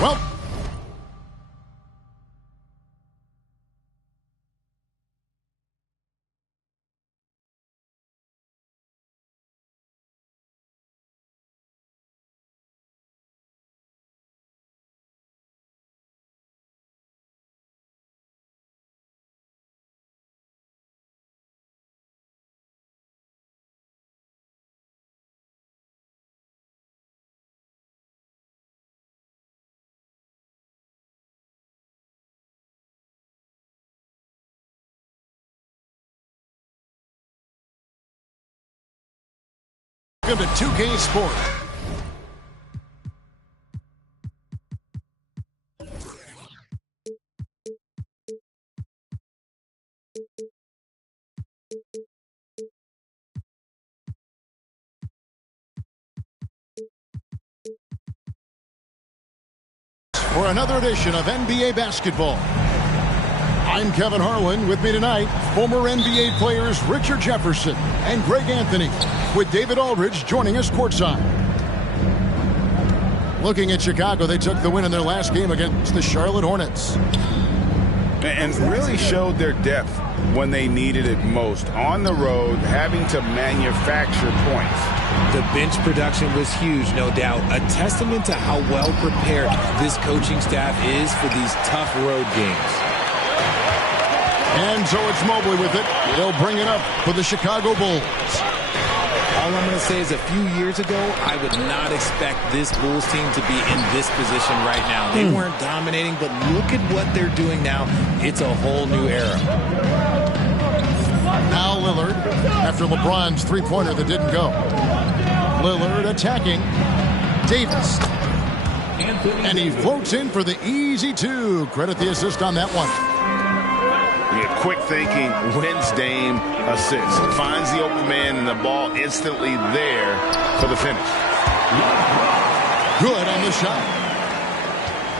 Well, welcome to 2K Sports. For another edition of NBA basketball. I'm Kevin Harlan. With me tonight, former NBA players Richard Jefferson and Greg Anthony, with David Aldridge joining us courtside. Looking at Chicago, they took the win in their last game against the Charlotte Hornets. And really showed their depth when they needed it most. On the road, having to manufacture points. The bench production was huge, no doubt. A testament to how well prepared this coaching staff is for these tough road games. And so it's Mobley with it. They'll bring it up for the Chicago Bulls. All I'm going to say is a few years ago, I would not expect this Bulls team to be in this position right now. They weren't dominating, but look at what they're doing now. It's a whole new era. Now Lillard, after LeBron's three-pointer that didn't go. Lillard attacking. Davis. And he floats in for the easy two. Credit the assist on that one. Yeah, quick thinking, wins Dame, assist. Finds the open man and the ball instantly there for the finish. Good on the shot.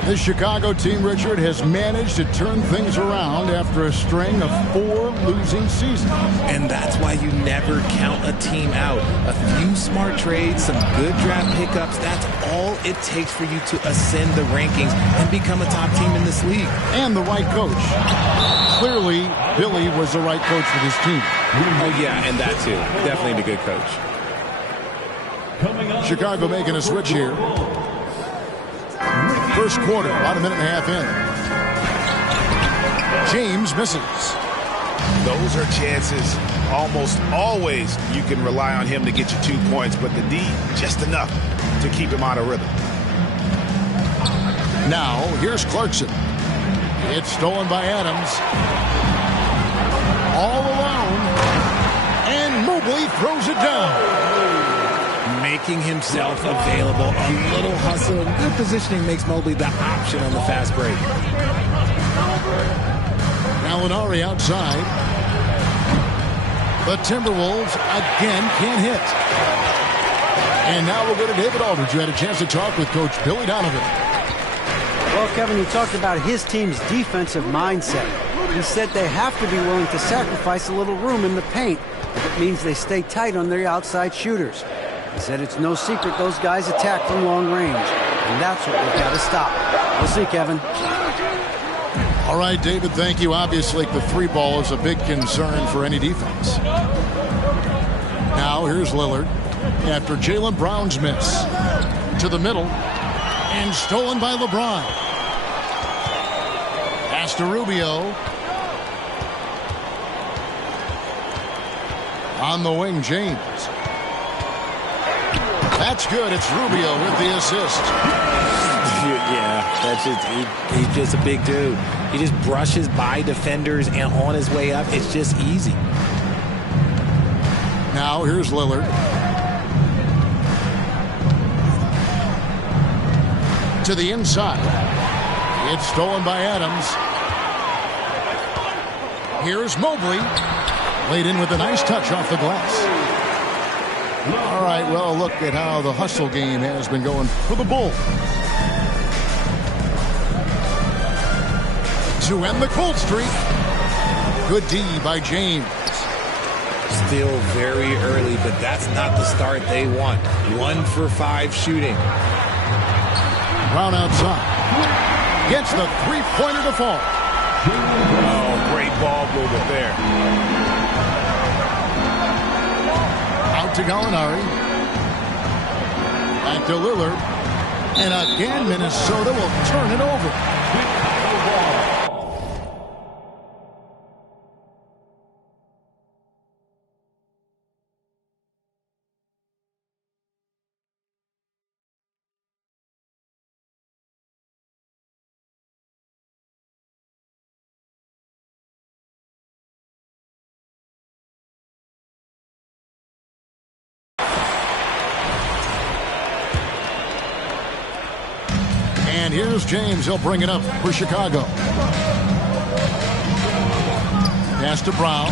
The Chicago team, Richard, has managed to turn things around after a string of 4 losing seasons. And that's why you never count a team out. A few smart trades, some good draft pickups, that's all it takes for you to ascend the rankings and become a top team in this league. And the right coach. Clearly, Billy was the right coach for this team. Oh, yeah, and that too. Definitely the good coach. Chicago making a switch here. First quarter, about a minute and a half in. James misses. Those are chances. Almost always you can rely on him to get you 2 points, but the D, just enough to keep him out of rhythm. Now, here's Clarkson. It's stolen by Adams. All alone. And Mobley throws it down. Making himself available. A little hustle and good positioning makes Mobley the option on the fast break. Gallinari outside. The Timberwolves again can't hit. And now we'll go to David Aldridge, who had a chance to talk with Coach Billy Donovan. Well, Kevin, he talked about his team's defensive mindset. He said they have to be willing to sacrifice a little room in the paint if it means they stay tight on their outside shooters. He said it's no secret those guys attack from long range, and that's what we've got to stop. We'll see, Kevin. All right, David, thank you. Obviously, the three ball is a big concern for any defense. Now, here's Lillard after Jaylen Brown's miss. To the middle, and stolen by LeBron. Pass to Rubio. On the wing, James. That's good. It's Rubio with the assist. Yeah, that's just he's just a big dude. He just brushes by defenders and on his way up, it's just easy. Now here's Lillard. To the inside. It's stolen by Adams. Here's Mobley. Laid in with a nice touch off the glass. All right, well, look at how the hustle game has been going for the Bulls. To end the cold streak. Good D by James. Still very early, but that's not the start they want. 1 for 5 shooting. Brown outside. Gets the three-pointer to fall. Oh, great ball movement there. Out to Gallinari. Back to Lillard. And again, Minnesota will turn it over. And here's James. He'll bring it up for Chicago. Pass to Brown.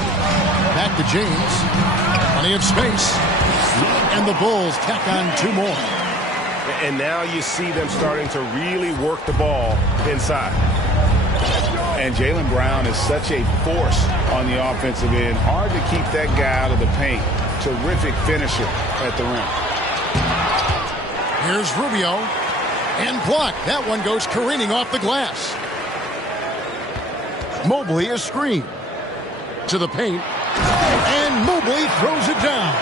Back to James. Plenty of space. And the Bulls tack on two more. And now you see them starting to really work the ball inside. And Jaylen Brown is such a force on the offensive end. Hard to keep that guy out of the paint. Terrific finisher at the rim. Here's Rubio. And blocked. That one goes careening off the glass. Mobley is screened. To the paint. And Mobley throws it down.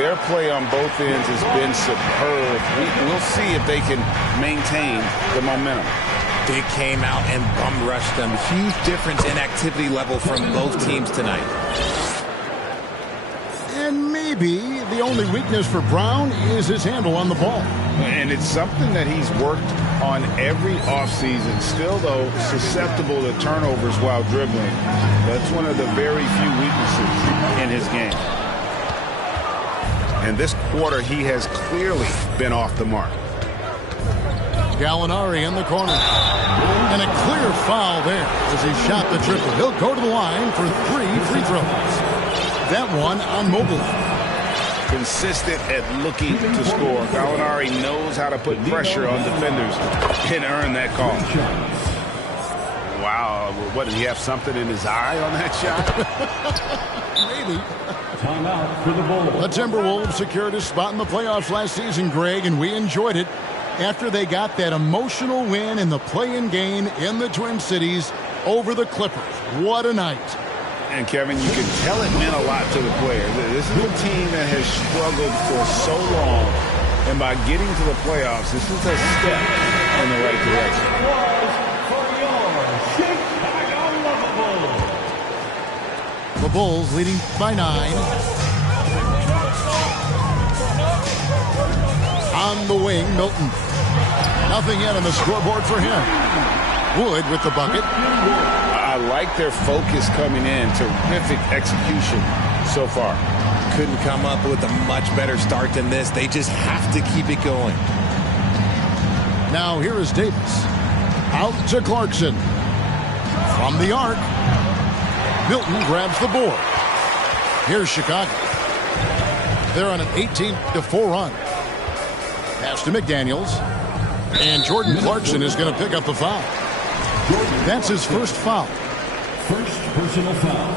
Their play on both ends has been superb. We'll see if they can maintain the momentum. Big came out and bum rushed them. Huge difference in activity level from both teams tonight. And maybe the only weakness for Brown is his handle on the ball. And it's something that he's worked on every offseason. Still, though, susceptible to turnovers while dribbling. That's one of the very few weaknesses in his game. And this quarter, he has clearly been off the mark. Gallinari in the corner. And a clear foul there as he shot the triple. He'll go to the line for 3 free throws. That one on Mobley. Consistent at looking to score. Gallinari knows how to put pressure on defenders and earn that call. Wow, what, did he have something in his eye on that shot? Maybe. Timeout for the Bulls. The Timberwolves secured a spot in the playoffs last season, Greg, and we enjoyed it after they got that emotional win in the play-in game in the Twin Cities over the Clippers. What a night. And, Kevin, you can tell it meant a lot to the players. This is a team that has struggled for so long. And by getting to the playoffs, this is a step in the right direction. The Bulls leading by 9. On the wing, Milton. Nothing yet on the scoreboard for him. Wood with the bucket. I like their focus coming in. Terrific execution so far. Couldn't come up with a much better start than this. They just have to keep it going. Now here is Davis. Out to Clarkson. From the arc. Milton grabs the board. Here's Chicago. They're on an 18-4 run. Pass to McDaniels. And Jordan Clarkson is going to pick up the foul. That's his first foul. First personal foul.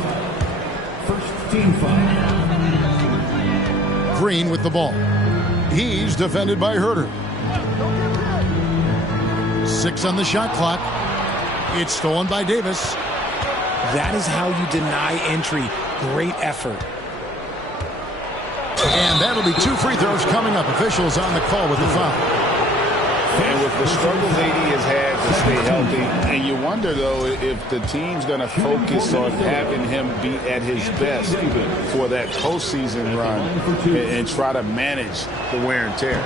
First team foul. Green with the ball. He's defended by Herter. 6 on the shot clock. It's stolen by Davis. That is how you deny entry. Great effort. And that'll be 2 free throws coming up. Officials on the call with the foul. And with the struggles AD has had to stay healthy, and you wonder, though, if the team's going to focus on having him be at his best for that postseason run and try to manage the wear and tear.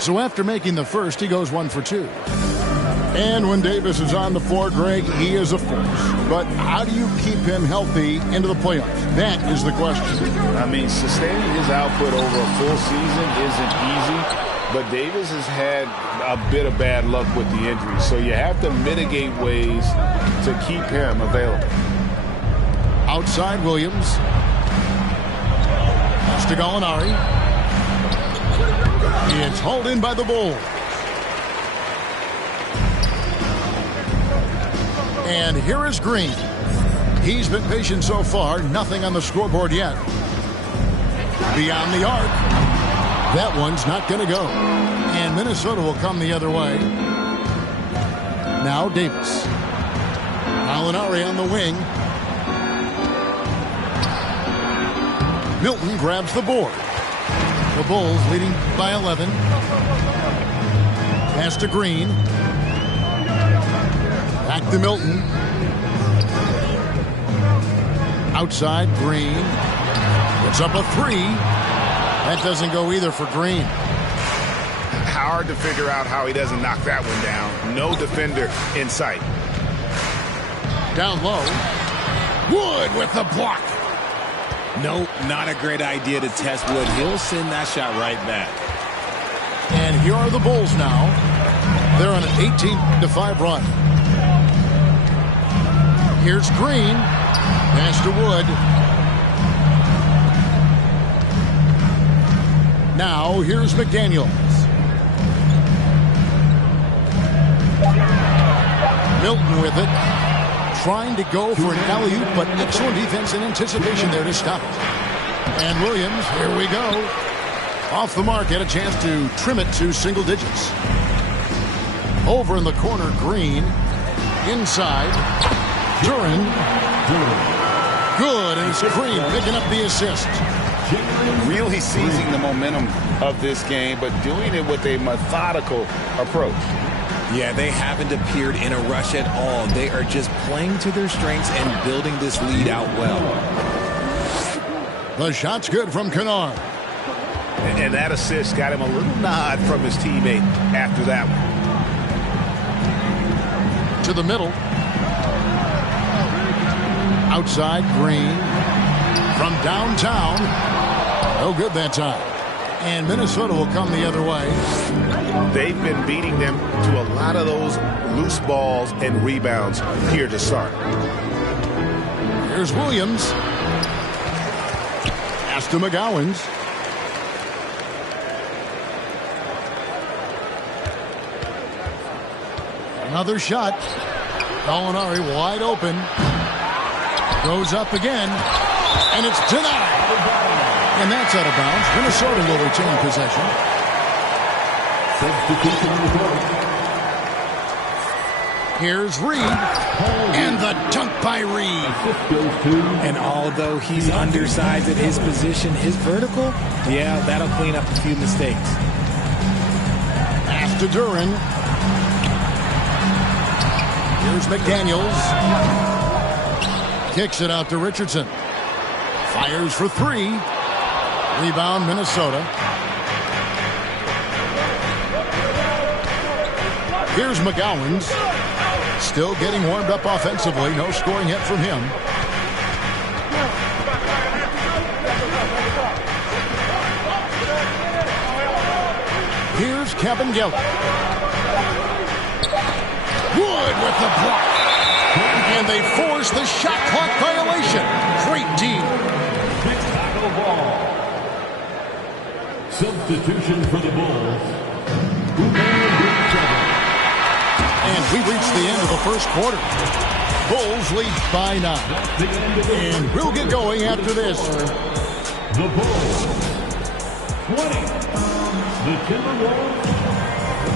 So after making the first, he goes 1 for 2. And when Davis is on the floor, Greg, he is a force. But how do you keep him healthy into the playoffs? That is the question. I mean, sustaining his output over a full season isn't easy. But Davis has had a bit of bad luck with the injury, so you have to mitigate ways to keep him available. Outside Williams. Pass to Gallinari. It's hauled in by the Bulls. And here is Green. He's been patient so far. Nothing on the scoreboard yet. Beyond the arc. That one's not going to go. And Minnesota will come the other way. Now Davis. Molinari on the wing. Milton grabs the board. The Bulls leading by 11. Pass to Green. Back to Milton. Outside, Green. Puts up a three. That doesn't go either for Green. Hard to figure out how he doesn't knock that one down. No defender in sight. Down low. Wood with the block. No, not a great idea to test Wood. He'll send that shot right back. And here are the Bulls now. They're on an 18-5 run. Here's Green. Pass to Wood. Now here's McDaniels. Milton with it. Trying to go for an alley-oop, but excellent defense and anticipation there to stop it. And Williams, here we go. Off the mark, had a chance to trim it to single digits. Over in the corner, Green. Inside. Duran. Good, and it's Green picking up the assist. Really seizing the momentum of this game, but doing it with a methodical approach. Yeah, they haven't appeared in a rush at all. They are just playing to their strengths and building this lead out well. The shot's good from Kennard. And that assist got him a little nod from his teammate after that one. To the middle. Outside, Green. From downtown. No good that time. And Minnesota will come the other way. They've been beating them to a lot of those loose balls and rebounds here to start. Here's Williams. Pass to McGowans. Another shot. Molinari wide open. Goes up again. And it's denied. And that's out of bounds. Minnesota will retain possession. Here's Reed. And the dunk by Reed. And although he's undersized at his position, his vertical, yeah, that'll clean up a few mistakes. Pass to Duran. Here's McDaniels. Kicks it out to Richardson. Fires for three. Rebound, Minnesota. Here's McGowans. Still getting warmed up offensively. No scoring yet from him. Here's Kevin Gillett. Wood with the block. And they force the shot clock violation. Great D. Chicago ball. Substitution for the Bulls. And we reach the end of the first quarter. Bulls lead by 9. And we'll get going after this. The Bulls 20. The TWolves.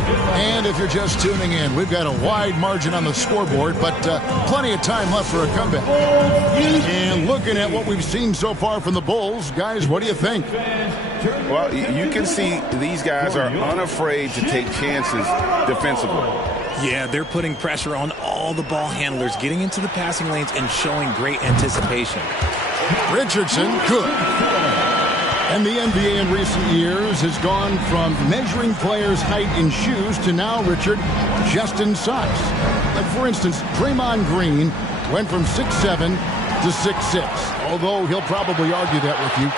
And if you're just tuning in, we've got a wide margin on the scoreboard, but plenty of time left for a comeback. And looking at what we've seen so far from the Bulls, guys, what do you think? Well, you can see these guys are unafraid to take chances defensively. Yeah, they're putting pressure on all the ball handlers, getting into the passing lanes and showing great anticipation. Richardson, good. And the NBA in recent years has gone from measuring players' height in shoes to now, Richard, just in size. Like, for instance, Draymond Green went from 6'7" to 6'6", although he'll probably argue that with you.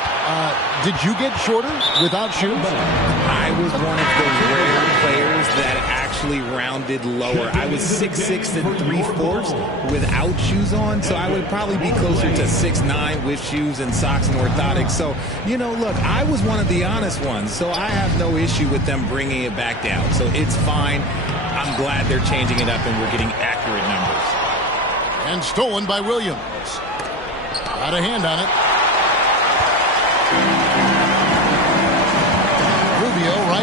Did you get shorter without shoes? I was one of the rare players that actually rounded lower. I was 6'6" and 3/4 without shoes on, so I would probably be closer to 6'9" with shoes and socks and orthotics. So, you know, look, I was one of the honest ones, so I have no issue with them bringing it back down. So it's fine. I'm glad they're changing it up and we're getting accurate numbers. And stolen by Williams. Got a hand on it.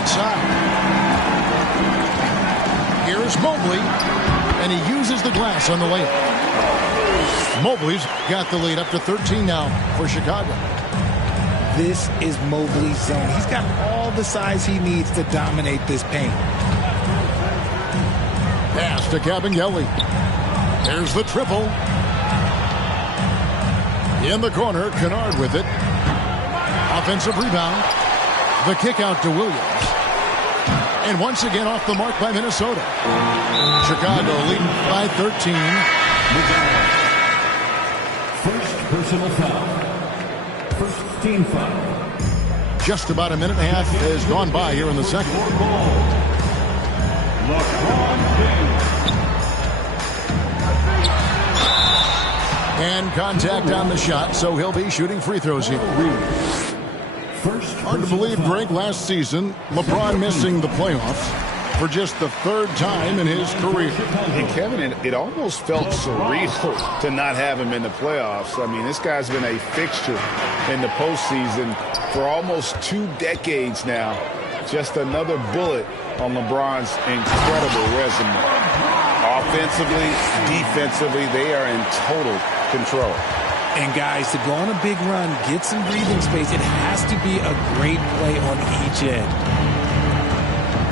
outside. Here's Mobley, and he uses the glass on the layup. Mobley's got the lead up to 13 now for Chicago. This is Mobley's zone. He's got all the size he needs to dominate this paint. Pass to Kabengele. There's the triple. In the corner, Kennard with it. Offensive rebound. The kick out to Williams. And once again off the mark by Minnesota. Chicago leading by 13. First personal foul. First team foul. Just about a minute and a half has gone by here in the second. And contact on the shot, so he'll be shooting free throws here. Hard to believe, Greg, last season, LeBron missing the playoffs for just the third time in his career. And Kevin, it almost felt surreal to not have him in the playoffs. I mean, this guy's been a fixture in the postseason for almost 2 decades now. Just another bullet on LeBron's incredible resume. Offensively, defensively, they are in total control. And guys, to go on a big run, get some breathing space, it has to be a great play on each end.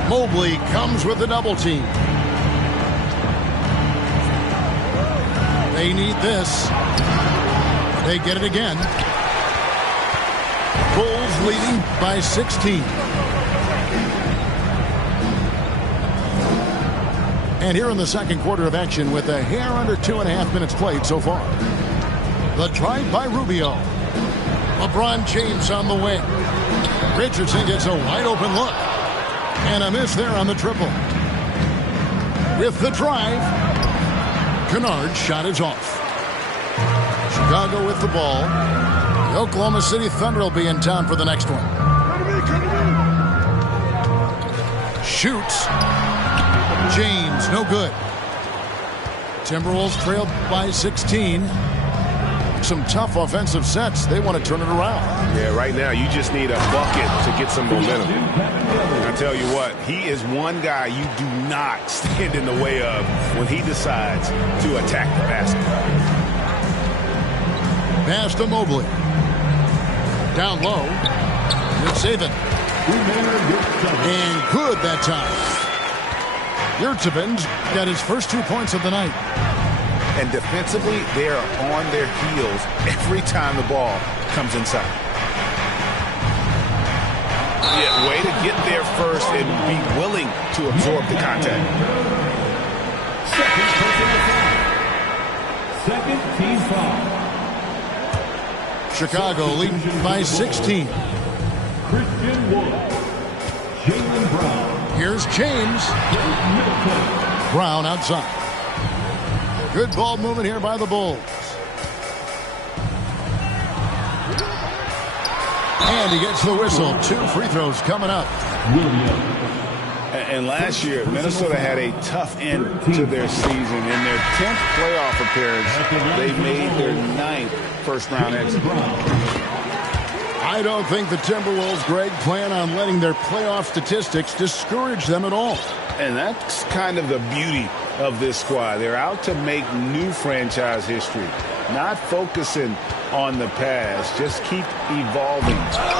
Mobley comes with the double team. They need this. They get it again. Bulls leading by 16. And here in the second quarter of action with a hair under 2.5 minutes played so far. The drive by Rubio. LeBron James on the wing. Richardson gets a wide open look. And a miss there on the triple. With the drive, Kennard's shot is off. Chicago with the ball. The Oklahoma City Thunder will be in town for the next one. Shoots. James, no good. Timberwolves trailed by 16. Some tough offensive sets. They want to turn it around. Yeah, right now you just need a bucket to get some momentum. I tell you what, he is one guy you do not stand in the way of when he decides to attack the basket. Pass to Mobley. Down low. It's Saban. And good that time. Yurtseven's got his first 2 points of the night. And defensively, they are on their heels every time the ball comes inside. Yeah, way to get there first and be willing to absorb the contact. Second team foul. Chicago leading by 16. Christian Wood. Jaylen Brown. Here's James. Brown outside. Good ball movement here by the Bulls. And he gets the whistle. 2 free throws coming up. And last year, Minnesota had a tough end to their season. In their 10th playoff appearance, they made their 9th first-round exit. I don't think the Timberwolves, Greg, plan on letting their playoff statistics discourage them at all. And that's kind of the beauty of this squad. They're out to make new franchise history, not focusing on the past. Just keep evolving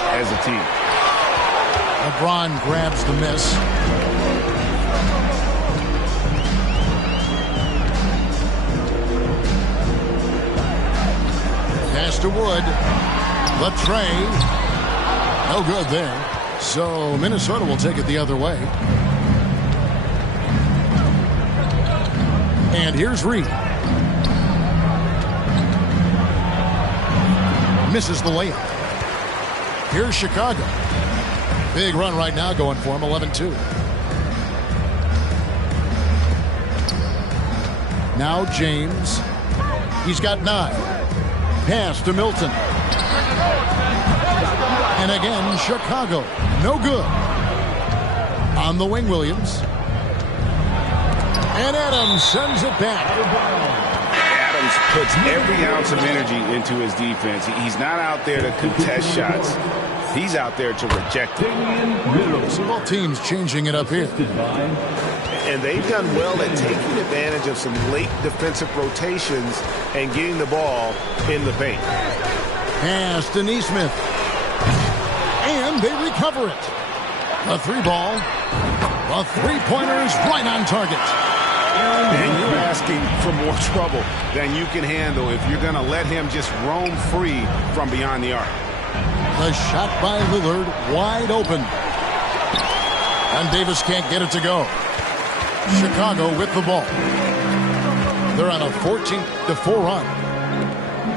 as a team. LeBron grabs the miss. Pass to Wood. Latrey. No good there. So Minnesota will take it the other way. And here's Reed. Misses the layup. Here's Chicago. Big run right now going for him, 11-2. Now James. He's got 9. Pass to Milton. And again, Chicago. No good. On the wing, Williams. And Adams sends it back. Adams puts every ounce of energy into his defense. He's not out there to contest shots. He's out there to reject it. So both teams changing it up here. And they've done well at taking advantage of some late defensive rotations and getting the ball in the paint. Pass to Neesmith. And they recover it. The three ball. The three-pointer is right on target. And you're asking for more trouble than you can handle if you're going to let him just roam free from beyond the arc. The shot by Lillard wide open. And Davis can't get it to go. Chicago with the ball. They're on a 14-4 run.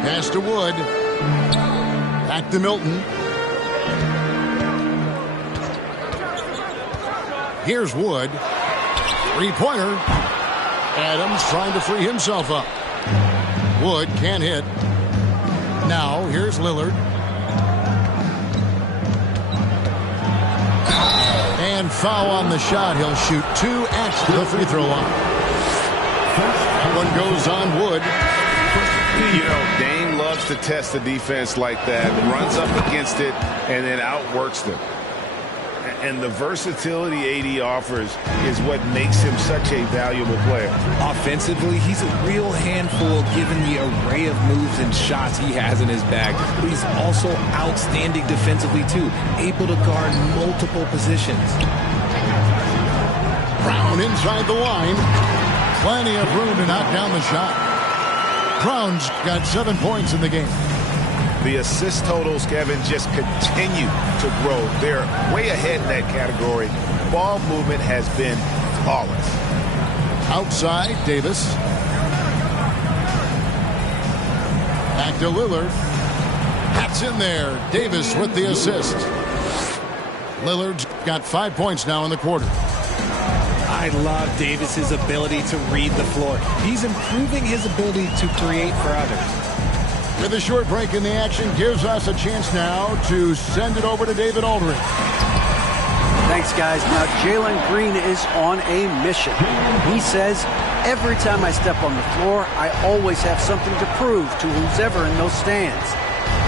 Pass to Wood. Back to Milton. Here's Wood. Three-pointer. Adams trying to free himself up. Wood can't hit. Now here's Lillard. And foul on the shot. He'll shoot two at the free throw line. That one goes on Wood. You know, Dame loves to test the defense like that. Runs up against it and then outworks them. And the versatility AD offers is what makes him such a valuable player. Offensively, he's a real handful given the array of moves and shots he has in his bag. But he's also outstanding defensively, too. Able to guard multiple positions. Brown inside the line. Plenty of room to knock down the shot. Brown's got 7 points in the game. The assist totals, Kevin, just continue to grow. They're way ahead in that category. Ball movement has been flawless. Outside, Davis. Back to Lillard. That's in there. Davis with the assist. Lillard's got 5 points now in the quarter. I love Davis's ability to read the floor. He's improving his ability to create for others. With a short break in the action, gives us a chance now to send it over to David Aldridge. Thanks, guys. Now, Jalen Green is on a mission. He says, every time I step on the floor, I always have something to prove to who's ever in those stands.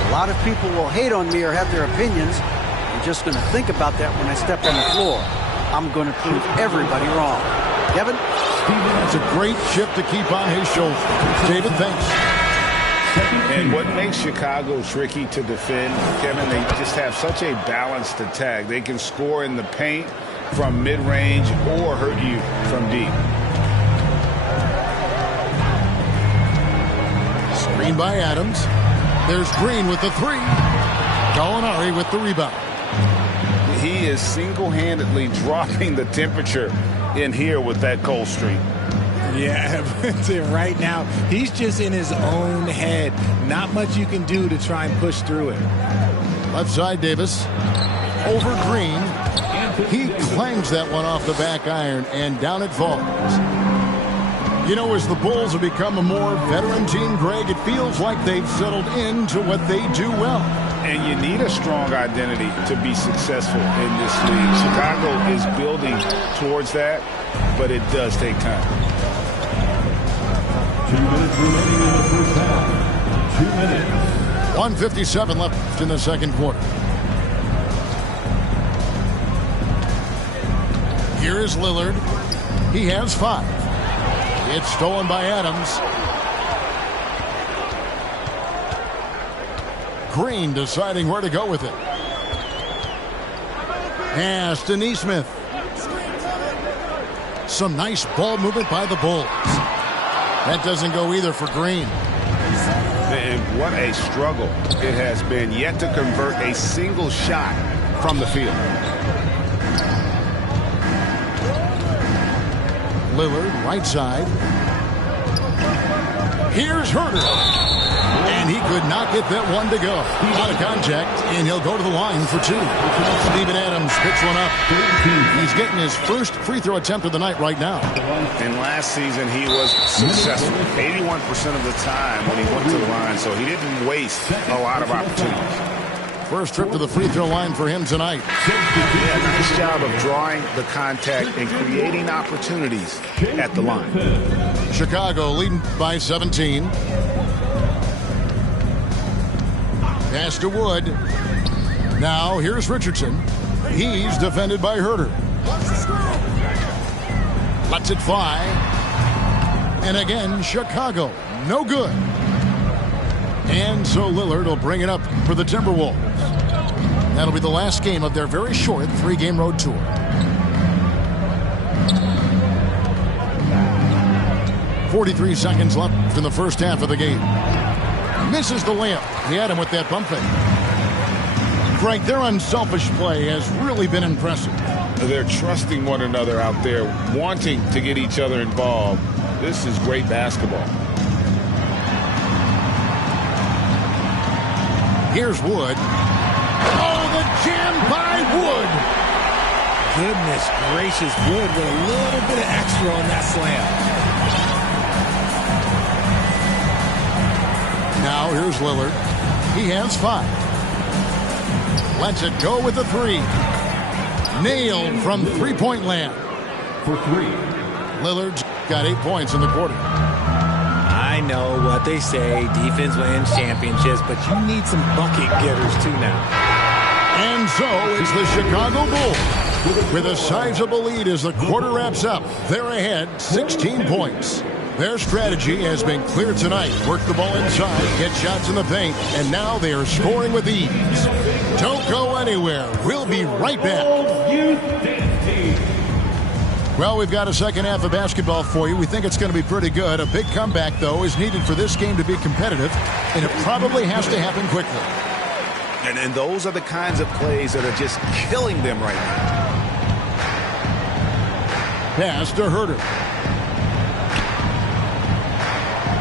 A lot of people will hate on me or have their opinions. I'm just going to think about that when I step on the floor. I'm going to prove everybody wrong. Kevin? That's a great chip to keep on his shoulder. David, thanks. And what makes Chicago tricky to defend, Kevin, they just have such a balanced attack. They can score in the paint from mid-range or hurt you from deep. Screen by Adams. There's Green with the three. Gallinari with the rebound. He is single-handedly dropping the temperature in here with that cold streak. Yeah, but right now, he's just in his own head. Not much you can do to try and push through it. Left side, Davis. Over Green. He clangs that one off the back iron, and down it falls. You know, as the Bulls have become a more veteran team, Greg, it feels like they've settled into what they do well. And you need a strong identity to be successful in this league. Chicago is building towards that, but it does take time. 2 minutes remaining in the first half. 2 minutes. 1:57 left in the second quarter. Here is Lillard. He has 5. It's stolen by Adams. Green deciding where to go with it. Pass to Neesmith. Some nice ball movement by the Bulls. That doesn't go either for Green. And what a struggle it has been yet to convert a single shot from the field. Lillard, right side. Here's Herter. And he could not get that one to go. Out of contact, and he'll go to the line for 2. Steven Adams picks one up. He's getting his first free throw attempt of the night right now. And last season, he was successful 81% of the time when he went to the line, so he didn't waste a lot of opportunities. First trip to the free throw line for him tonight. Yeah, nice job of drawing the contact and creating opportunities at the line. Chicago leading by 17. Pass to Wood. Now here's Richardson. He's defended by Herter. Lets it fly. And again, Chicago. No good. And so Lillard will bring it up for the Timberwolves. That'll be the last game of their very short 3-game road tour. .43 seconds left in the first half of the game. Misses the layup. He had him with that bump fake. Frank, their unselfish play has really been impressive. They're trusting one another out there, wanting to get each other involved. This is great basketball. Here's Wood. Oh, the jam by Wood. Goodness gracious, Wood with a little bit of extra on that slam. Now here's Lillard. He has 5. Lets it go with the 3. Nailed from three-point land. For 3. Lillard's got 8 points in the quarter. I know what they say, defense wins championships, but you need some bucket getters too now. And so it's the Chicago Bulls with a sizable lead as the quarter wraps up. They're ahead 16 points. Their strategy has been clear tonight. Work the ball inside, get shots in the paint, and now they are scoring with ease. Don't go anywhere. We'll be right back. Well, we've got a second half of basketball for you. We think it's going to be pretty good. A big comeback, though, is needed for this game to be competitive, and it probably has to happen quickly. And those are the kinds of plays that are just killing them right now. Pass to Herter.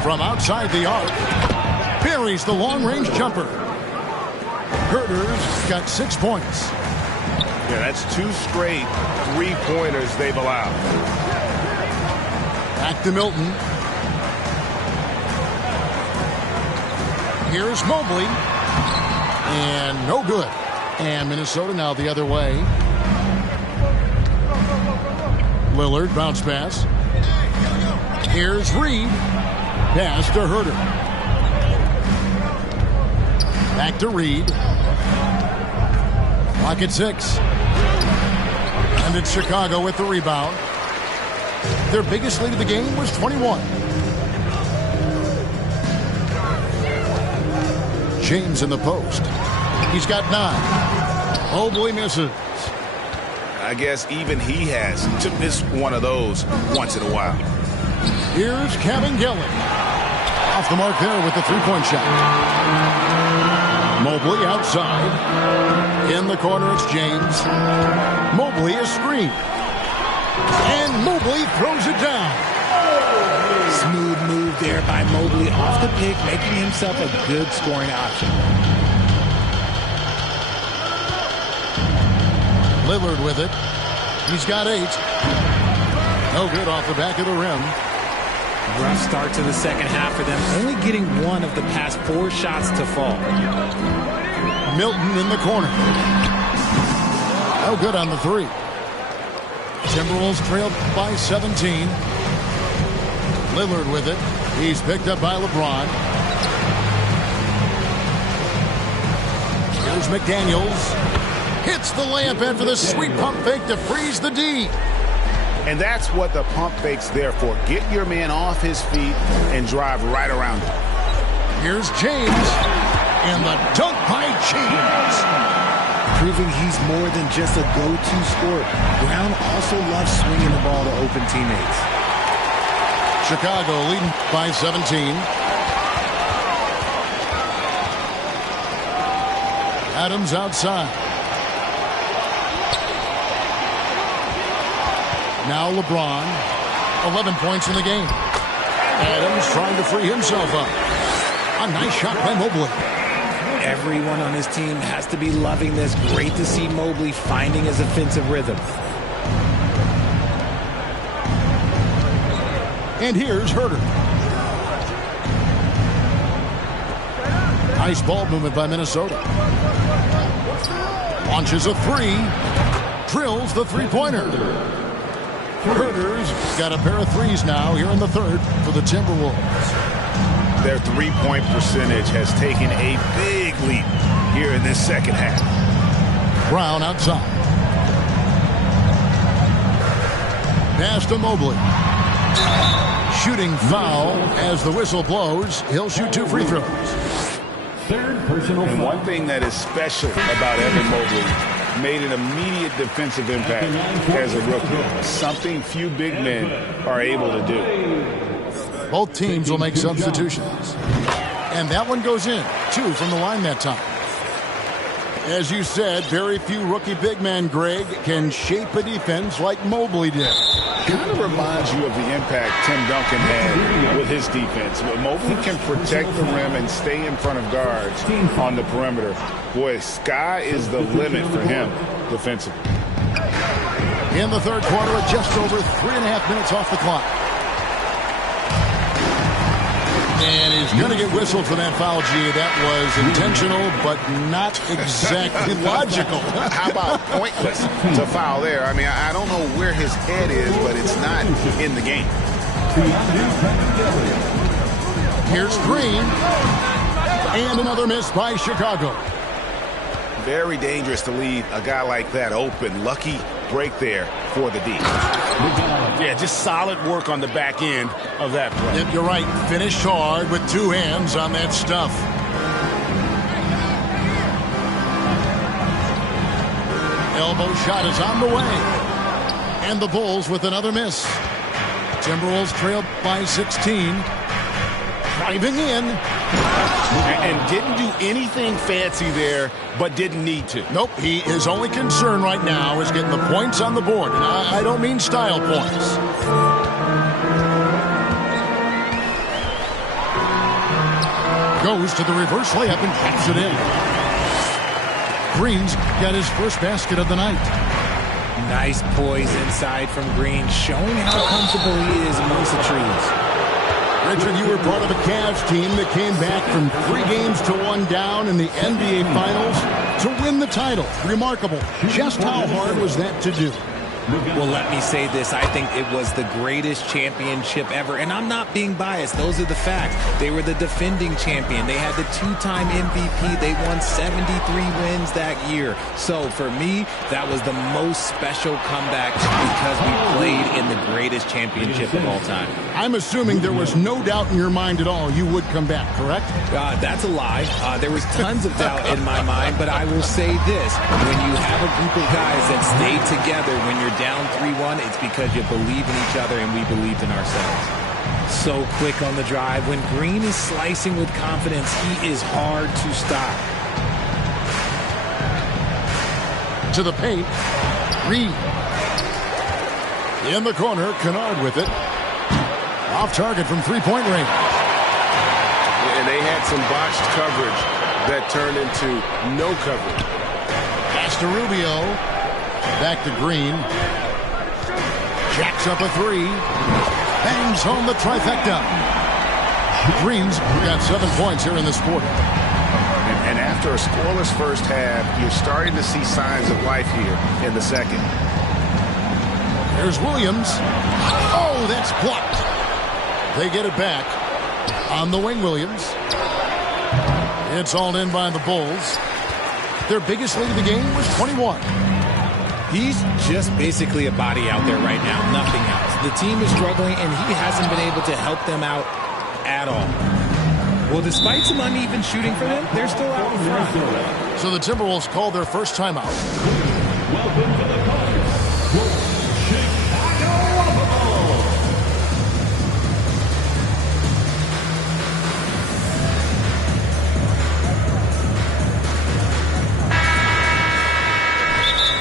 From outside the arc, buries the long-range jumper. Herter's got 6 points. Yeah, that's 2 straight 3-pointers they've allowed. Back to Milton. Here's Mobley. And no good. And Minnesota now the other way. Lillard, bounce pass. Here's Reed. Pass to Herter. Back to Reed. Clock at 6. And it's Chicago with the rebound. Their biggest lead of the game was 21. James in the post. He's got 9. Mobley misses. I guess even he has to miss one of those once in a while. Here's Kevin Gillen. Off the mark there with the 3-point shot. Mobley outside. In the corner, it's James. Mobley is screened. And Mobley throws it down. Smooth move there by Mobley off the pick, making himself a good scoring option. Lillard with it. He's got 8. No good off the back of the rim. Rough start to the second half for them, only getting 1 of the past 4 shots to fall. Milton in the corner. No good on the 3. Timberwolves trailed by 17. Lillard with it. He's picked up by LeBron. Here's McDaniels. Hits the layup after the sweet pump fake to freeze the D. And that's what the pump fake's there for. Get your man off his feet and drive right around him. Here's James. And the dunk by James. Proving he's more than just a go-to scorer. Brown also loves swinging the ball to open teammates. Chicago leading by 17. Adams outside. Now LeBron, 11 points in the game. Adams trying to free himself up. A nice shot by Mobley. Everyone on his team has to be loving this. Great to see Mobley finding his offensive rhythm. And here's Herter. Nice ball movement by Minnesota. Launches a 3. Drills the 3-pointer. Herter's got a pair of 3s now here in the third for the Timberwolves. Their 3-point percentage has taken a big leap here in this second half. Brown outside. Pass to Mobley. Shooting foul as the whistle blows. He'll shoot 2 free throws. Third personal And foul. one thing that is special about Evan Mobley, made an immediate defensive impact as a rookie. Something few big men are able to do. Both teams will make substitutions. And that one goes in. 2 from the line that time. As you said, very few rookie big men, Greg, can shape a defense like Mobley did. Kind of reminds you of the impact Tim Duncan had with his defense. But Mobley can protect the rim and stay in front of guards on the perimeter. Boy, sky is the limit for him defensively. In the third quarter, with just over 3.5 minutes off the clock. And he's going to get whistled for that foul, G. That was intentional, but not exactly logical. How about pointless to foul there? I mean, I don't know where his head is, but it's not in the game. Here's Green. And another miss by Chicago. Very dangerous to leave a guy like that open. Lucky break there for the D. Yeah, just solid work on the back end of that play. Yep, you're right. Finished hard with 2 hands on that stuff. Elbow shot is on the way. And the Bulls with another miss. Timberwolves trail by 16. Driving in. And didn't do anything fancy there, but didn't need to. Nope, his only concern right now is getting the points on the board. And I don't mean style points. Goes to the reverse layup and taps it in. Green's got his first basket of the night. Nice poise inside from Green, showing how comfortable he is amongst the trees. Richard, you were part of a Cavs team that came back from 3 games to 1 down in the NBA Finals to win the title. Remarkable. Just how hard was that to do? Well, let me say this. I think it was the greatest championship ever. And I'm not being biased. Those are the facts. They were the defending champion. They had the 2-time MVP. They won 73 wins that year. So for me, that was the most special comeback because we played in the greatest championship of all time. I'm assuming there was no doubt in your mind at all you would come back, correct? That's a lie. There was tons of doubt in my mind, but I will say this. When you have a group of guys that stay together when you're down 3-1, it's because you believe in each other and we believed in ourselves. So quick on the drive. When Green is slicing with confidence, he is hard to stop. To the paint. Reed. In the corner, Kennard with it. Off target from 3-point range. And they had some botched coverage that turned into no coverage. Pass to Rubio. Back to Green. Jacks up a 3. Bangs home the trifecta. Green's got 7 points here in this quarter. And after a scoreless first half, you're starting to see signs of life here in the second. There's Williams. Oh, that's blocked. They get it back on the wing, Williams. It's all in by the Bulls. Their biggest lead of the game was 21. He's just basically a body out there right now, nothing else. The team is struggling, and he hasn't been able to help them out at all. Well, despite some uneven shooting for them, they're still out in front. So the Timberwolves called their first timeout. Welcome to the Cards. Chicago Bulls.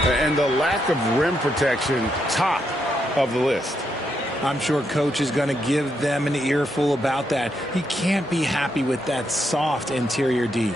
And the lack of rim protection, top of the list. I'm sure Coach is going to give them an earful about that. He can't be happy with that soft interior D.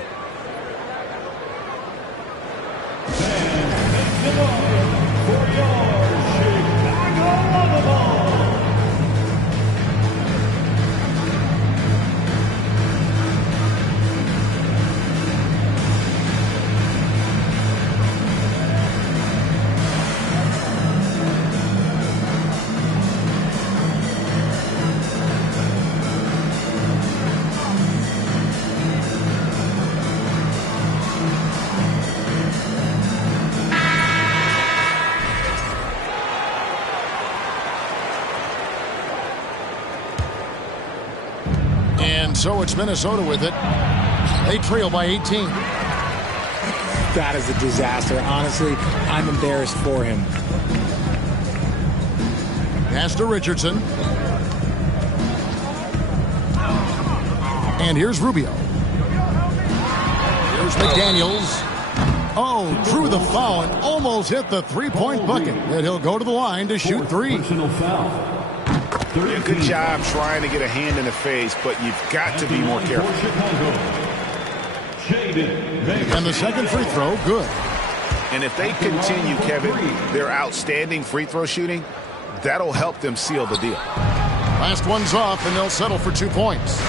And so it's Minnesota with it. They trail by 18. That is a disaster. Honestly, I'm embarrassed for him. Pass to Richardson. And here's Rubio. Here's McDaniels. Oh, drew the foul and almost hit the three-point bucket. And he'll go to the line to shoot three. Good job trying to get a hand in the face, but you've got to be more careful. And the second free throw, good. And if they continue, Kevin, their outstanding free throw shooting, that'll help them seal the deal. Last one's off, and they'll settle for 2 points.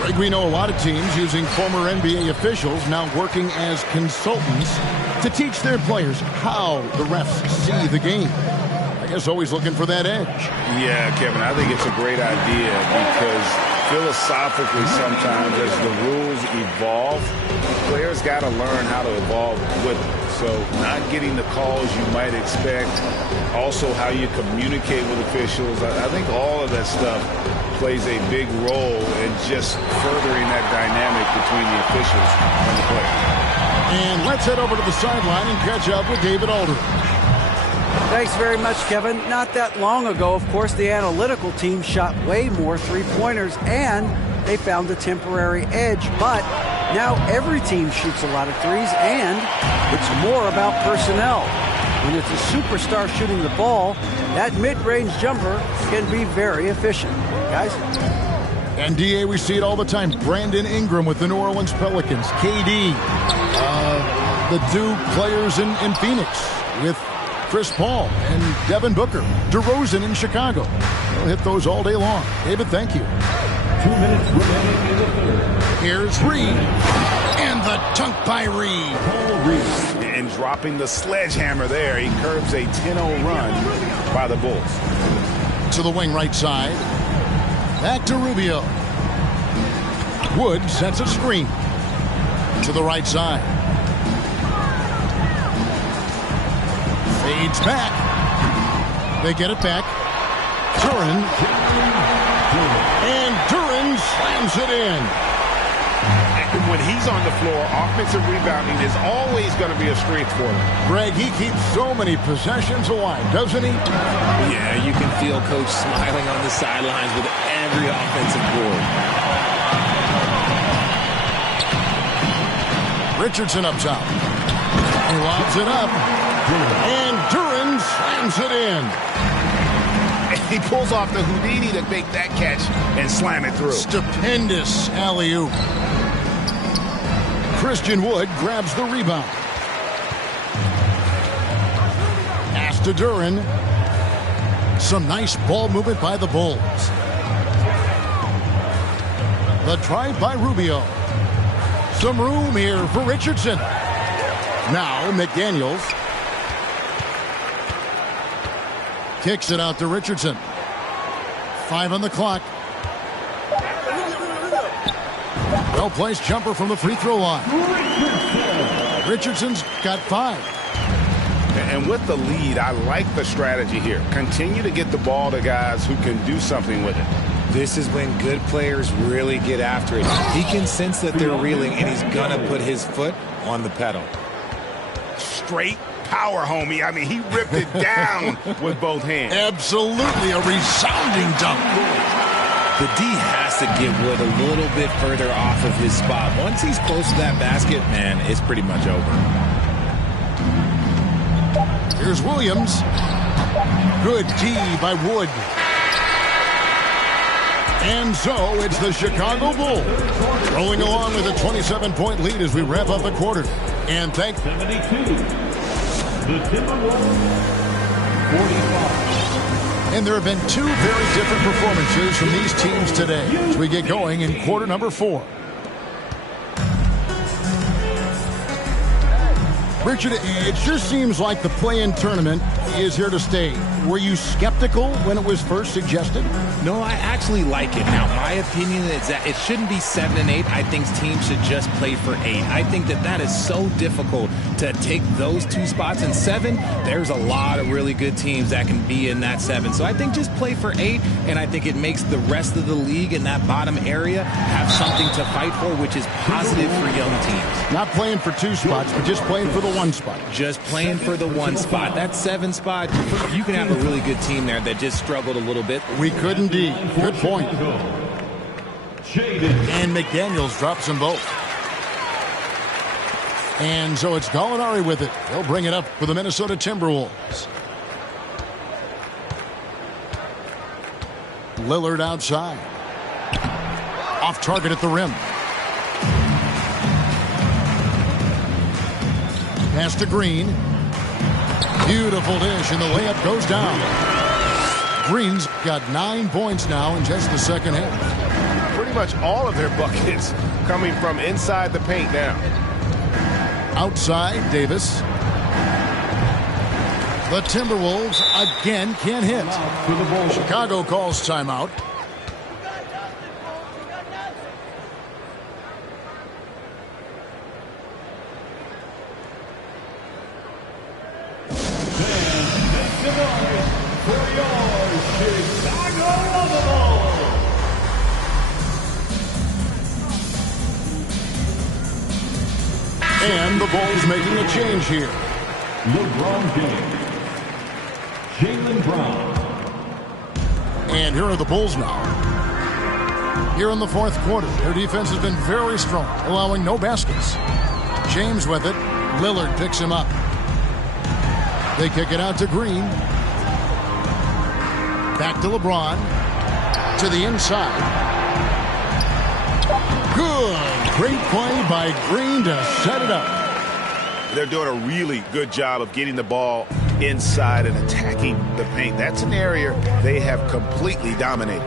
Greg, we know a lot of teams using former NBA officials now working as consultants to teach their players how the refs see the game. I guess always looking for that edge. Yeah, Kevin, I think it's a great idea because philosophically sometimes as the rules evolve, players got to learn how to evolve with it. So not getting the calls you might expect, also how you communicate with officials. I think all of that stuff plays a big role in just furthering that dynamic between the officials and the players. And let's head over to the sideline and catch up with David Aldridge. Thanks very much, Kevin. Not that long ago, of course, the analytical team shot way more three-pointers, and they found a temporary edge. But now every team shoots a lot of threes, and it's more about personnel. When it's a superstar shooting the ball, that mid-range jumper can be very efficient. Guys? And DA, we see it all the time. Brandon Ingram with the New Orleans Pelicans. KD, the Duke players in Phoenix with Chris Paul and Devin Booker. DeRozan in Chicago. They'll hit those all day long. David, thank you. 2 minutes remaining in the third. Here's Reed. And the dunk by Reed. And dropping the sledgehammer there, he curbs a 10-0 run by the Bulls. To the wing right side. Back to Rubio. Wood sets a screen. To the right side. Fades back. They get it back. Duren. And Duren slams it in. And when he's on the floor, offensive rebounding is always going to be a strength for him. Greg, he keeps so many possessions alive, doesn't he? Yeah, you can feel Coach smiling on the sidelines with every offensive board. Richardson up top. He lobs it up. And Duren slams it in. And he pulls off the Houdini to make that catch and slam it through. Stupendous alley-oop. Christian Wood grabs the rebound. Pass to Duren. Some nice ball movement by the Bulls. The drive by Rubio. Some room here for Richardson. Now McDaniels. Kicks it out to Richardson. 5 on the clock. Well-placed jumper from the free throw line. Richardson's got 5. And with the lead, I like the strategy here. Continue to get the ball to guys who can do something with it. This is when good players really get after it. He can sense that they're reeling, and he's going to put his foot on the pedal. Straight power, homie. I mean, he ripped it down with both hands. Absolutely a resounding dunk. The D has to get Wood a little bit further off of his spot. Once he's close to that basket, man, it's pretty much over. Here's Williams. Good D by Wood. And so it's the Chicago Bulls rolling along with a 27-point lead as we wrap up the quarter. And thank 72. The TWolves 45. And there have been 2 very different performances from these teams today as we get going in quarter number 4. Richard, it sure seems like the play-in tournament is here to stay. Were you skeptical when it was first suggested? No, I actually like it. Now, my opinion is that it shouldn't be 7 and 8. I think teams should just play for 8. I think that is so difficult to take those 2 spots. In 7, there's a lot of really good teams that can be in that 7. So I think just play for 8, and I think it makes the rest of the league in that bottom area have something to fight for, which is positive for young teams. Not playing for 2 spots, but just playing for the 1 spot. Just playing for the 1 spot. That 7 spot, you can have a really good team there that just struggled a little bit. We could indeed. Good point. And McDaniels drops them both. And so it's Gallinari with it. He'll bring it up for the Minnesota Timberwolves. Lillard outside. Off target at the rim. Pass to Green. Beautiful dish, and the layup goes down. Green's got 9 points now in just the second half. Pretty much all of their buckets coming from inside the paint now. Outside, Davis. The Timberwolves again can't hit. Chicago calls timeout. And the Bulls making a change here. LeBron James. Jaylen Brown. And here are the Bulls now. Here in the fourth quarter, their defense has been very strong, allowing no baskets. James with it. Lillard picks him up. They kick it out to Green. Back to LeBron. To the inside. Good. Great play by Green to set it up. They're doing a really good job of getting the ball inside and attacking the paint. That's an area they have completely dominated.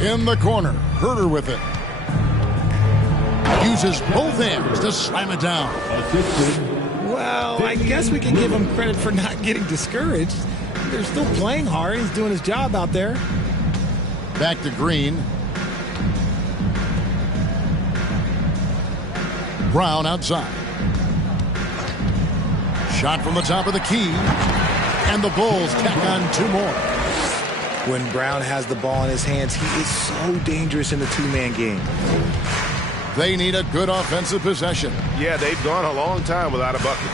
In the corner, Herter with it. Uses both hands to slam it down. Well, I guess we can give him credit for not getting discouraged. They're still playing hard. He's doing his job out there. Back to Green. Brown outside. Shot from the top of the key. And the Bulls tack on 2 more. When Brown has the ball in his hands, he is so dangerous in the 2-man game. They need a good offensive possession. Yeah, they've gone a long time without a bucket.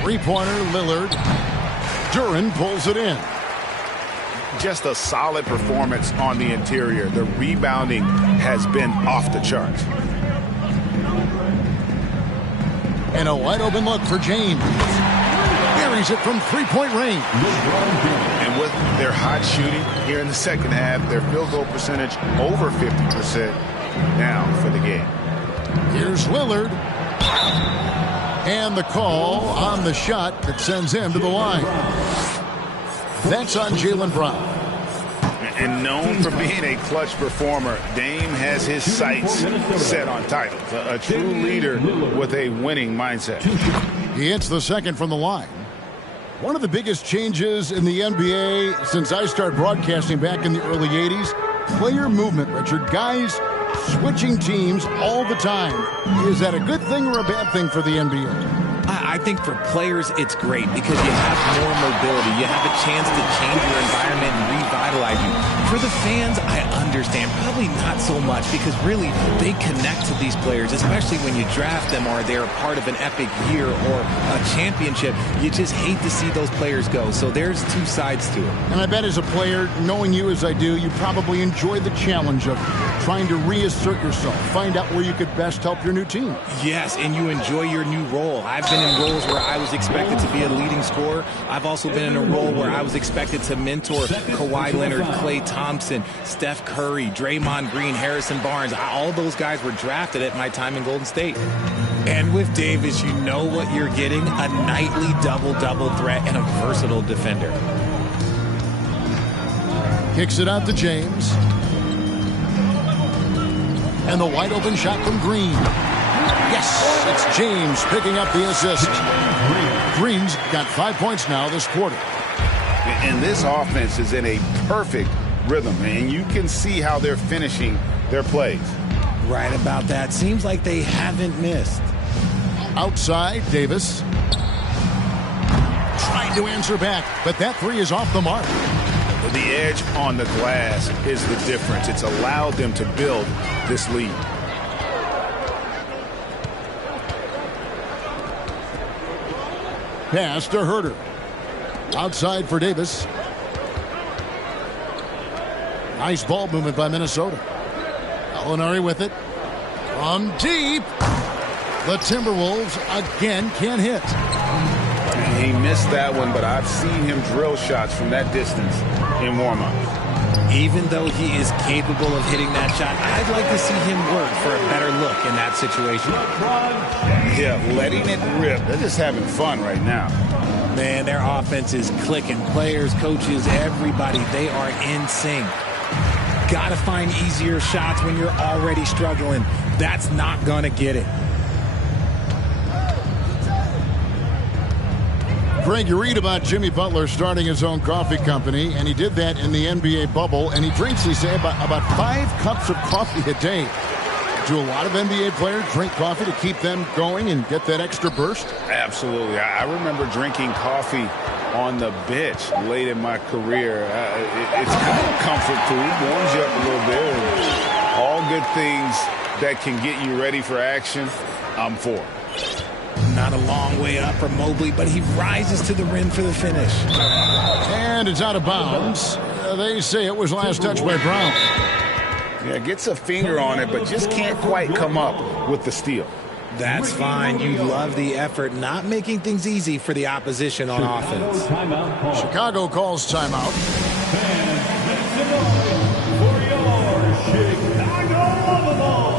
3-pointer, Lillard. Duren pulls it in. Just a solid performance on the interior. The rebounding has been off the charts. And a wide open look for James. Buries it from 3-point range. And with their hot shooting here in the second half, their field goal percentage over 50% now for the game. Here's Lillard. And the call on the shot that sends him to the line. That's on Jaylen Brown. And known for being a clutch performer, Dame has his sights set on titles. A true leader with a winning mindset. He hits the second from the line. One of the biggest changes in the NBA since I started broadcasting back in the early 80s, player movement, Richard. Guys switching teams all the time. Is that a good thing or a bad thing for the NBA? I think for players, it's great because you have more mobility. You have a chance to change your environment and revitalize you. For the fans, I understand. Probably not so much because really they connect to these players, especially when you draft them or they're a part of an epic year or a championship. You just hate to see those players go. So there's 2 sides to it. And I bet as a player, knowing you as I do, you probably enjoy the challenge of trying to reassert yourself, find out where you could best help your new team. Yes, and you enjoy your new role. I've been in roles where I was expected to be a leading scorer. I've also been in a role where I was expected to mentor Kawhi Leonard, Klay Thompson, Steph Curry, Draymond Green, Harrison Barnes. All those guys were drafted at my time in Golden State. And with Davis, you know what you're getting, a nightly double-double threat and a versatile defender. Kicks it out to James. And the wide open shot from Green. Yes, it's James picking up the assist. Green's got 5 points now this quarter. And this offense is in a perfect rhythm, and you can see how they're finishing their plays. Right about that. Seems like they haven't missed. Outside, Davis. Trying to answer back, but that three is off the mark. The edge on the glass is the difference. It's allowed them to build this lead. Pass to Herter. Outside for Davis. Nice ball movement by Minnesota. Gallinari with it. From deep. The Timberwolves again can't hit. He missed that one, but I've seen him drill shots from that distance in warm-ups. Even though he is capable of hitting that shot, I'd like to see him work for a better look in that situation. Yeah, letting it rip. They're just having fun right now. Man, their offense is clicking. Players, coaches, everybody, they are in sync. Got to find easier shots when you're already struggling. That's not going to get it. Greg, you read about Jimmy Butler starting his own coffee company, and he did that in the NBA bubble, and he drinks, they say, about 5 cups of coffee a day. Do a lot of NBA players drink coffee to keep them going and get that extra burst? Absolutely. I remember drinking coffee on the bench late in my career. It's kind of comfort food, warms you up a little bit. And all good things that can get you ready for action, I'm for. Not a long way up for Mobley, but he rises to the rim for the finish. And it's out of bounds. They say it was last touched by Brown. Yeah, gets a finger on it, but just can't quite come up with the steal. That's fine. You love the effort, not making things easy for the opposition on offense. Chicago calls timeout. For your Chicago Bulls.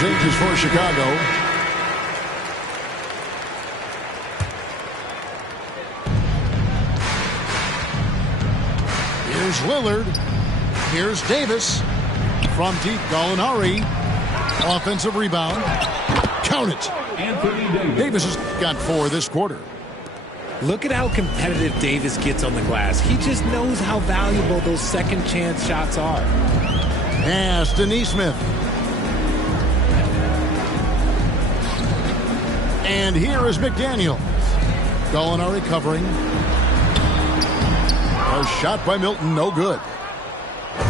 Changes for Chicago. Here's Lillard. Here's Davis. From deep, Gallinari. Offensive rebound. Count it. Davis has got 4 this quarter. Look at how competitive Davis gets on the glass. He just knows how valuable those second chance shots are. Pass to Nesmith. And here is McDaniel. Gallinari covering. A shot by Milton, no good.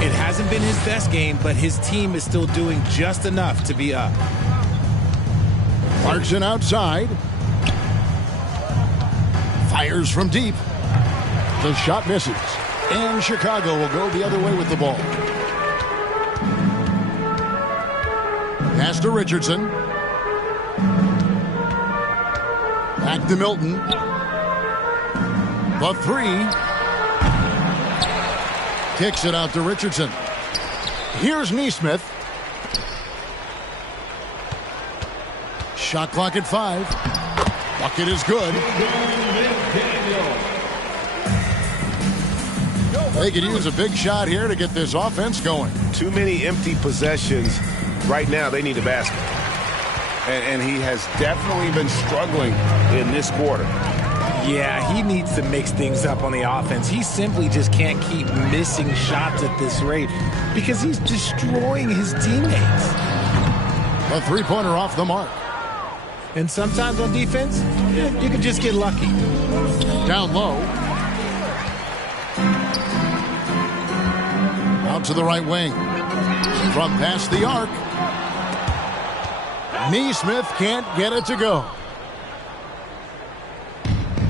It hasn't been his best game, but his team is still doing just enough to be up. Clarkson outside. Fires from deep. The shot misses. And Chicago will go the other way with the ball. Pass to Richardson. Back to Milton. The 3. Kicks it out to Richardson. Here's Nesmith. Shot clock at 5. Bucket is good. They could use a big shot here to get this offense going. Too many empty possessions. Right now, they need a basket. And he has definitely been struggling in this quarter. Yeah, he needs to mix things up on the offense. He simply just can't keep missing shots at this rate because he's destroying his teammates. A 3-pointer off the mark. And sometimes on defense, you can just get lucky. Down low. Out to the right wing. From past the arc. Nesmith can't get it to go.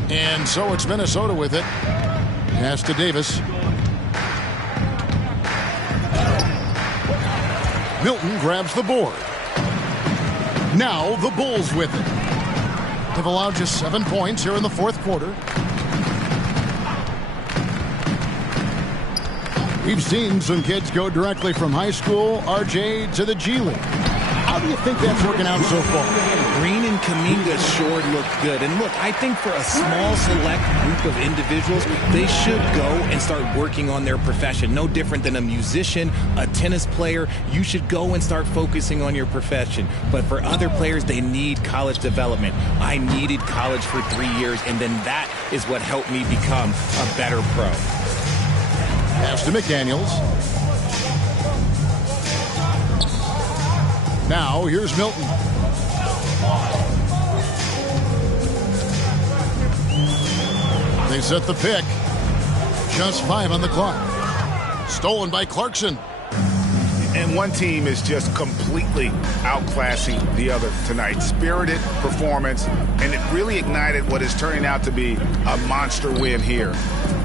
And so it's Minnesota with it. Pass to Davis. Milton grabs the board. Now the Bulls with it. They've allowed just 7 points here in the fourth quarter. We've seen some kids go directly from high school, RJ, to the G League. How do you think that's working out so far? Green and Kaminga sure look good. And look, I think for a small select group of individuals, they should go and start working on their profession. No different than a musician, a tennis player. You should go and start focusing on your profession. But for other players, they need college development. I needed college for 3 years, and then that is what helped me become a better pro. Pass to McDaniels. Now, here's Milton. They set the pick. Just 5 on the clock. Stolen by Clarkson. And one team is just completely outclassing the other tonight. Spirited performance, and it really ignited what is turning out to be a monster win here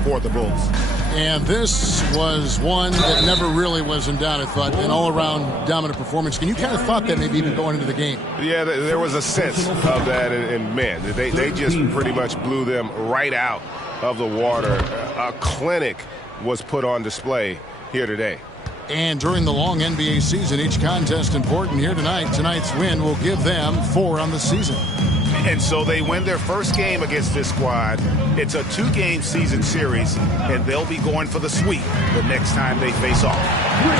for the Bulls. And this was one that never really was in doubt, I thought. An all-around dominant performance. And you kind of thought that maybe even going into the game. Yeah, there was a sense of that. And man, they just pretty much blew them right out of the water. A clinic was put on display here today. And during the long NBA season, each contest important here tonight. Tonight's win will give them 4 on the season. And so they win their first game against this squad. It's a 2-game season series, and they'll be going for the sweep the next time they face off.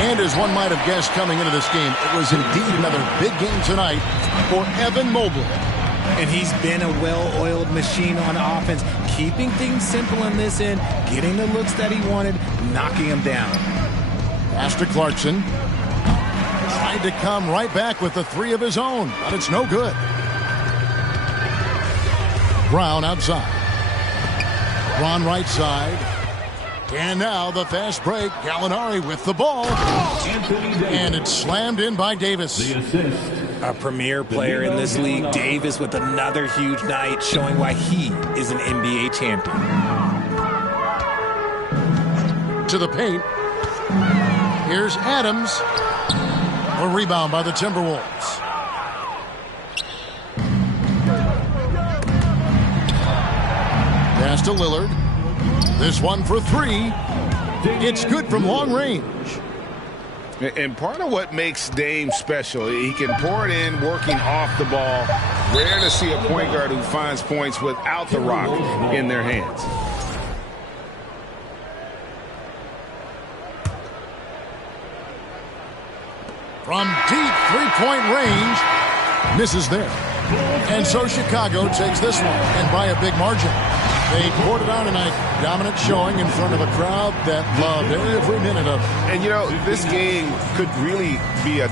And as one might have guessed coming into this game, it was indeed another big game tonight for Evan Mobley. And he's been a well-oiled machine on offense, keeping things simple on this end, getting the looks that he wanted, knocking him down. Pass to Clarkson. Tried to come right back with the 3 of his own, but it's no good. Brown outside. Ron right side. And now the fast break. Gallinari with the ball. And it's slammed in by Davis. A premier player in this league, Davis, with another huge night, showing why he is an NBA champion. To the paint. Here's Adams. A rebound by the Timberwolves. Pass to Lillard. This one for 3. It's good from long range. And part of what makes Dame special, he can pour it in working off the ball. Rare to see a point guard who finds points without the rock in their hands. From deep three-point range, misses there. And so Chicago takes this one, and by a big margin. They poured it on tonight. Dominant showing in front of a crowd that loved every minute of it. And, you know, this game could really be a